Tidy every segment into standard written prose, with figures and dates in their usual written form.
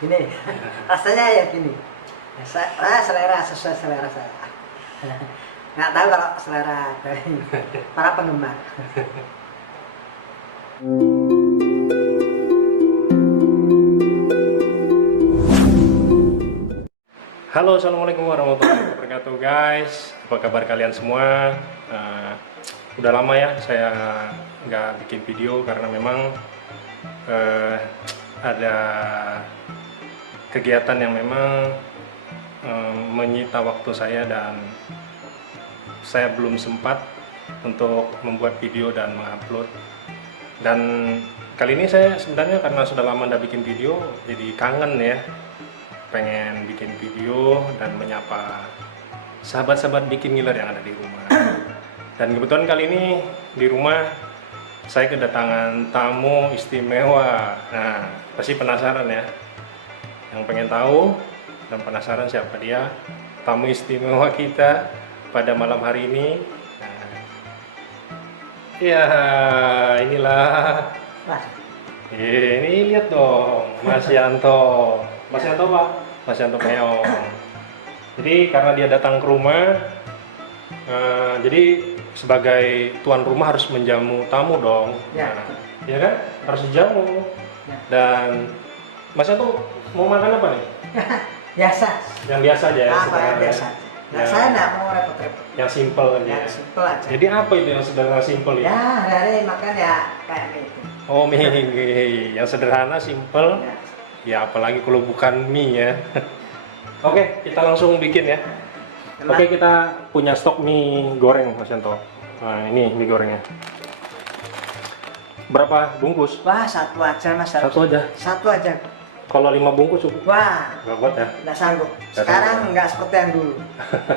Gini, rasanya ya gini. Selera sesuai selera saya. Nggak tahu kalau selera dari para penggemar. Halo, assalamualaikum warahmatullahi wabarakatuh, guys. Apa kabar kalian semua? Udah lama ya saya nggak bikin video karena memang ada kegiatan yang memang menyita waktu saya dan saya belum sempat untuk membuat video dan mengupload. Dan kali ini saya sebenarnya karena sudah lama nggak bikin video, jadi kangen ya, pengen bikin video dan menyapa sahabat-sahabat bikin ngiler yang ada di rumah. Dan kebetulan kali ini di rumah saya kedatangan tamu istimewa. Nah, pasti penasaran ya, yang pengen tahu dan penasaran siapa dia tamu istimewa kita pada malam hari ini. Nah, ya inilah. Ini lihat dong, Mas Yanto. Mas Yanto Pak, Mas Yanto Meong. Jadi karena dia datang ke rumah, jadi sebagai tuan rumah harus menjamu tamu dong. Ya, nah, ya kan, harus dijamu. Ya. Dan Mas Yanto mau makan apa nih? Biasa. Yang biasa aja ya. Apa yang biasa? Nah, saya nggak mau repot-repot. Yang simple aja. Yang simple aja. Jadi apa itu yang sederhana simple ya? Ya, hari makan ya kayak gitu. Oh, mie, yang sederhana, simple. Ya. Ya, apalagi kalau bukan mie ya. Oke, kita langsung bikin ya. Oke, kita punya stok mie goreng, Mas Yanto. Nah, ini mie gorengnya. Berapa bungkus? Wah, satu aja Mas. Satu aja. Satu aja. Kalau 5 bungkus cukup? Wah, Nggak kuat ya? nggak sanggup. Nggak Sekarang sanggup. nggak seperti yang dulu.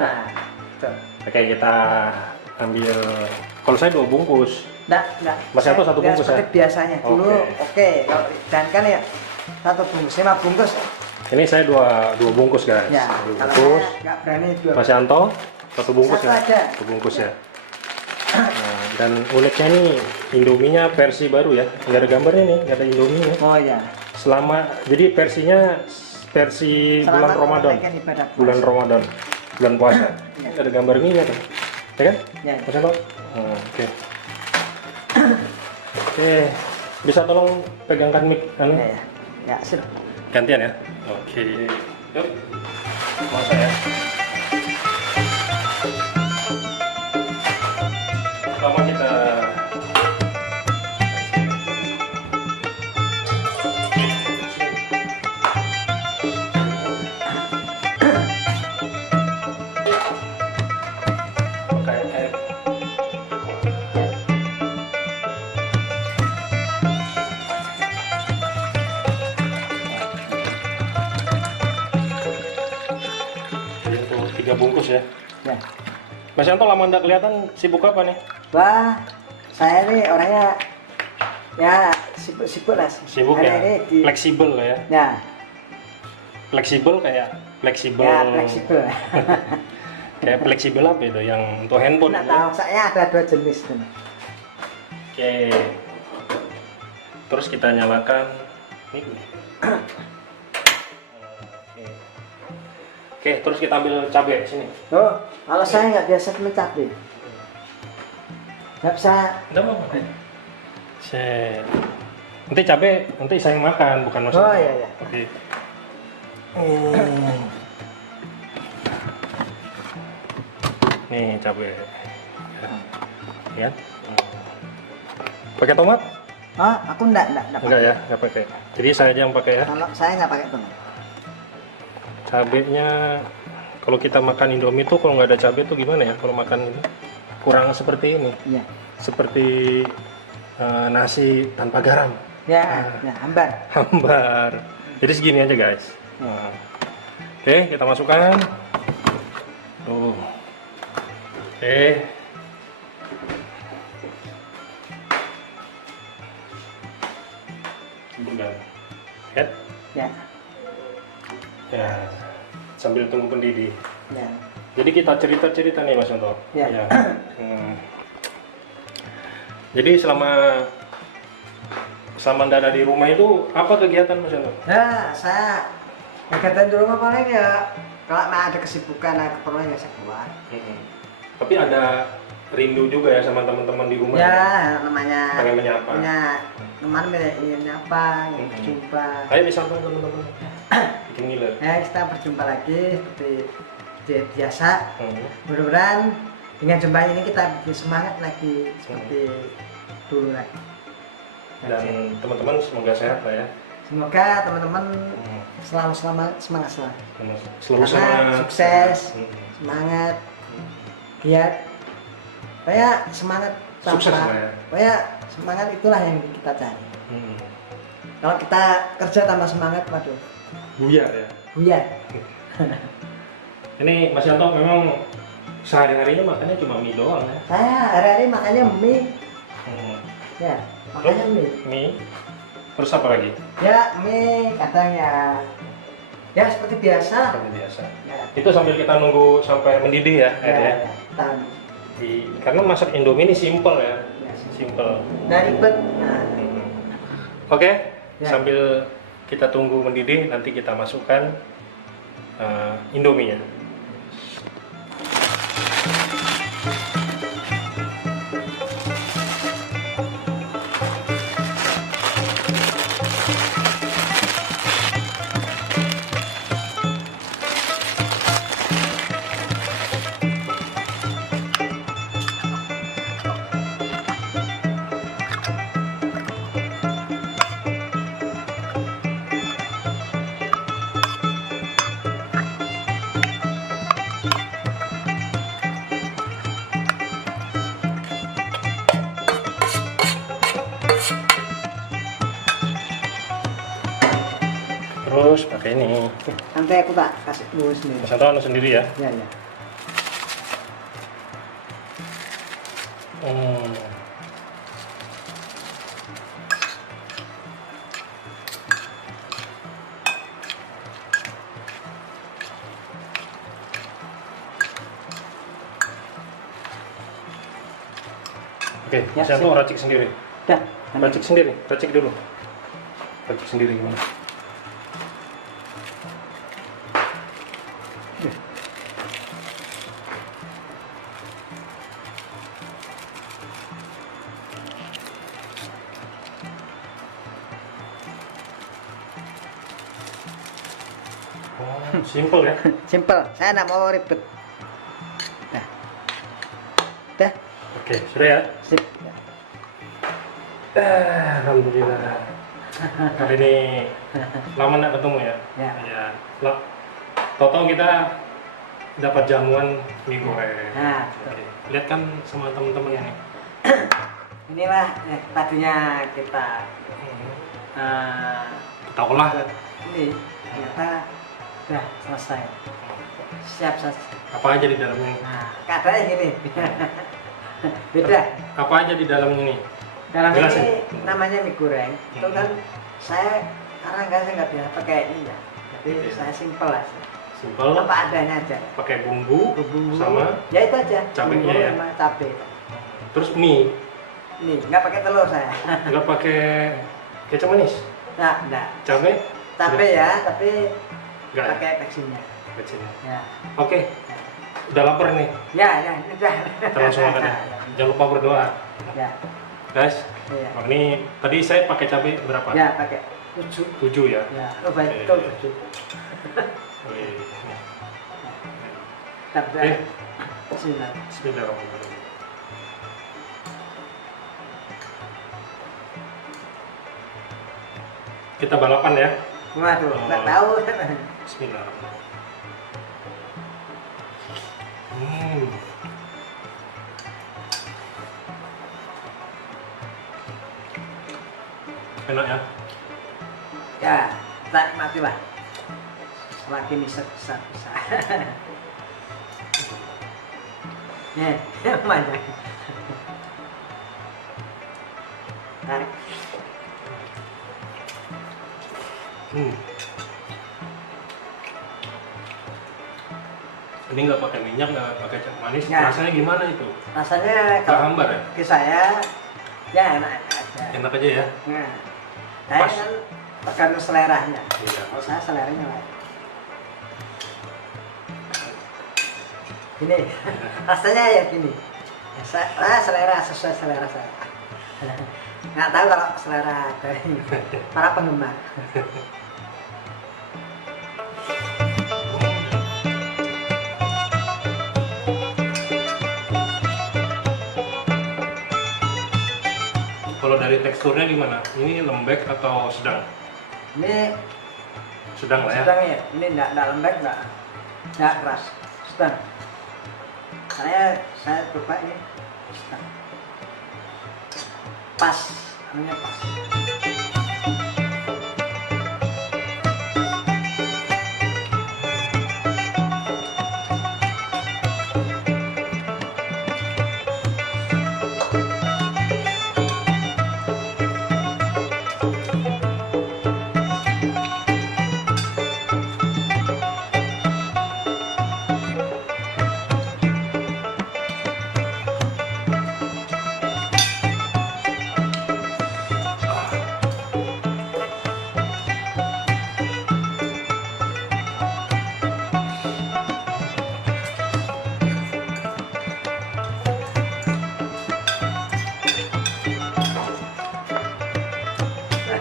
Nah, itu. Oke, kita ambil. Kalau saya 2 bungkus. Nggak. Mas Yanto satu bungkus seperti ya? biasanya dulu. Oke, kalau dan kan ya satu bungkus, 5 bungkus. Ini saya dua bungkus, guys. Ya, 2 kalau bungkus. saya nggak berani 2. Mas Yanto 1 bungkus Satu ya? aja. 1 bungkus ya. Nah, dan uniknya nih Indominya versi baru ya, nggak ada gambarnya nih, nggak ada Indomie. Oh ya. Jadi versinya versi bulan Ramadan, bulan Ramadan, bulan puasa. Nggak ada gambar mie kan, ya kan? Ya. Mas Yanto? Oke. Oke, bisa tolong pegangkan mic anu? Ya, ya, sip. Gantian ya. Oke. Yuk. Masak ya. Pertama kita kayak jadi untuk 3 bungkus ya. Ya. Mas Yanto lama nggak kelihatan, sibuk apa nih? Wah, saya ini orangnya ya sibuk lah. Sibuk Hari ya, ini fleksibel lah ya. Ya, Fleksibel kayak fleksibel. ya fleksibel. Kayak fleksibel apa itu yang untuk handphone? Nggak ya? tahu, saya ada 2 jenis. Oke. Terus kita nyalakan ini. Oke, terus kita ambil cabai sini. Oh, kalau saya nggak biasa mencabai. Nggak bisa. Enggak apa-apa. Nanti cabai nanti saya yang makan, bukan Mas. Oh iya ya. Oke. Nih cabai. Ya. Pakai tomat? Oh, aku enggak. Enggak ya, enggak pakai. Jadi saya aja yang pakai ya. Kalau saya nggak pakai tomat. Cabenya kalau kita makan Indomie tuh kalau nggak ada cabai tuh gimana ya? Kalau makan ini kurang seperti ini. Iya. Seperti nasi tanpa garam. Ya, ya, hambar. Hambar. Jadi segini aja guys. Nah. Oke, kita masukkan. Tuh. Oke. Bukan. Head. Ya. Ya. Sambil tunggu pendidih. Ya. Jadi kita cerita-cerita nih Mas Yanto. Ya. Jadi selama sama Anda ada di rumah itu apa kegiatan Mas Yanto? Nah, saya kegiatan di rumah paling ya kalau ada kesibukan, ada keperluan ya saya keluar. Tapi ada rindu juga ya sama teman-teman di rumah? Ya, namanya pengen menyapa. punya teman ingin nyapa, ingin berjumpa. Ayo disapa teman-teman. Bikin ngiler. Ya, kita berjumpa lagi seperti biasa. Mudah-mudahan dengan jumpa ini kita bikin semangat lagi seperti dulu lagi. Dan teman-teman semoga sehat lah ya. Semoga teman-teman selalu semangat selalu. Selalu Karena semangat. sukses, semangat, giat. Kayak semangat Sukses lah ya. Kayak semangat itulah yang kita cari. Kalau kita kerja tambah semangat, waduh, Buyar ya. buyar. Ini Mas Yanto memang sehari-harinya makannya cuma mie doang ya. Saya hari-hari makannya mie, ya, makannya mie. Mie. Terus apa lagi? Ya, mie kadang ya seperti biasa. Seperti biasa. Ya, Itu sambil kita nunggu sampai mendidih ya, airnya. tahan. Karena masak Indomie ini simple ya. Ya, Simple. nggak ribet. Nah, Oke, Ya. sambil kita tunggu mendidih, nanti kita masukkan Indomie-nya. Terus pakai ini. nanti aku tak kasih dulu sendiri. Mas Yanto anu sendiri ya. Ya, ya. Oke, Ya, Mas Yanto siap. racik sendiri. Dah, Racik sendiri, racik dulu. Racik sendiri gimana? Oh, simple ya. simple. Saya nggak mau ribet. Dah, dah, Oke, sudah ya. sip. Alhamdulillah. Kali ini lama nggak ketemu ya. Ya. Ya. Tahu-tahu kita dapat jamuan mie goreng. Nah, Oke. Lihat kan sama teman-teman ini. inilah tadinya kita Kita olah. ini ternyata sudah selesai. Siap saja. Apa aja di dalamnya? Nah, keadaannya gini. Beda. Apa aja di dalamnya ini? Dalam Jelasin. ini namanya mie goreng. Itu kan saya karena saya nggak biasa pakai ini ya. Jadi saya simpel aja. Simple. Apa adanya aja. Pakai bumbu Bumbu sama ya itu aja. cabenya Bumbu ya? sama cabai. terus mie. Nih, nggak pakai telur saya. Nggak pakai kecap manis. Nah, enggak. Cabai? Cabai ya, tapi Nggak. pakai teksturnya. Kecilnya. Ya. Oke. Udah lapar nih. Ya, ini udah. Kita langsung makan ya. Jangan lupa berdoa. Ya. Guys, Iya. ini tadi saya pakai cabai berapa? Ya, pakai 7. 7 ya. Ya, oh baik Oke. betul 7. Wih. Tapi Oke. Bismillah. Bismillahirrahmanirrahim. Kita balapan ya. Waduh, nggak tahu. Bismillahirrahmanirrahim. Enak ya. Ya, kita nikmati lah. Semakin bisa. Banyak. Tarik. Ini nggak pakai minyak, nggak pakai kecap manis. Nggak. Rasanya gimana itu? Rasanya Nggak kalau hambar ya? ke saya, ya enak aja. Enak aja ya. Nah, Saya Pas. kan tergantung seleranya. Iya. Kalau saya seleranya lain. Gini, rasanya ya gini. Ya, saya selera sesuai selera saya. Nggak tahu kalau selera dari para penggemar. Kalau dari teksturnya gimana? Ini lembek atau sedang? Ini Sedang lah ya. sedang ya. Ini nggak lembek, nggak keras. Sedang. Saya coba ini sedang. Pas, anunya pas.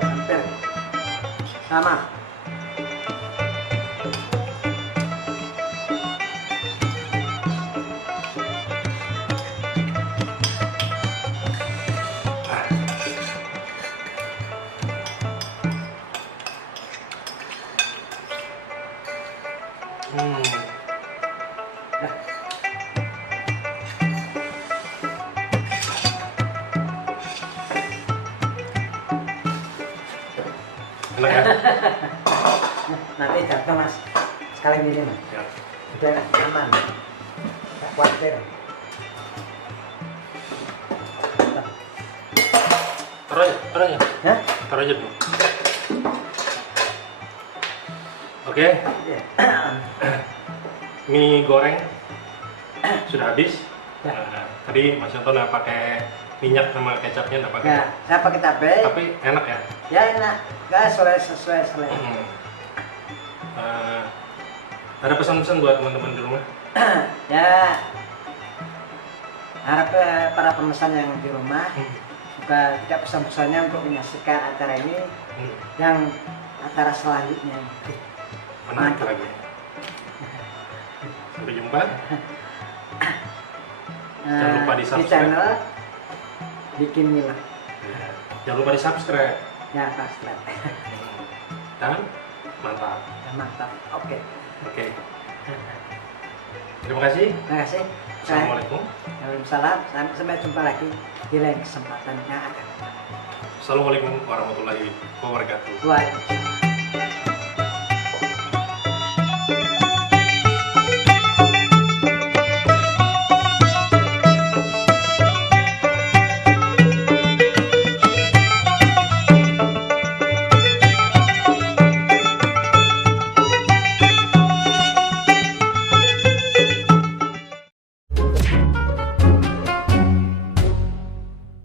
Hampir sama. Hmm. Enak ya? Nanti jatuh mas. Sekali gini mas. Ya. Udah aman. Nggak khawatir. Taruh aja. Hah? Taruh aja dulu. Oke, Iya. mie goreng sudah habis. Ya. Nah, tadi Mas Yonton nggak pakai minyak sama kecapnya, nggak pakai. Ya, saya pakai cabai. Tapi enak ya. Ya enak. Nggak sesuai selera. Hmm. Ada pesan-pesan buat teman-teman di rumah? Ya, harap para pemesan yang di rumah juga tidak pesan-pesannya untuk menyaksikan acara ini yang acara selanjutnya. Menarik lagi. Sampai jumpa. Jangan lupa Di di-subscribe. channel Bikin Mila. Jangan lupa di subscribe. Ya, subscribe. Dan mantap. Ya, mantap. Oke. Oke. Terima kasih. Terima kasih. Assalamualaikum. Waalaikumsalam. Sampai jumpa lagi di lain kesempatan yang akan datang. Assalamualaikum warahmatullahi wabarakatuh. Waalaikumsalam.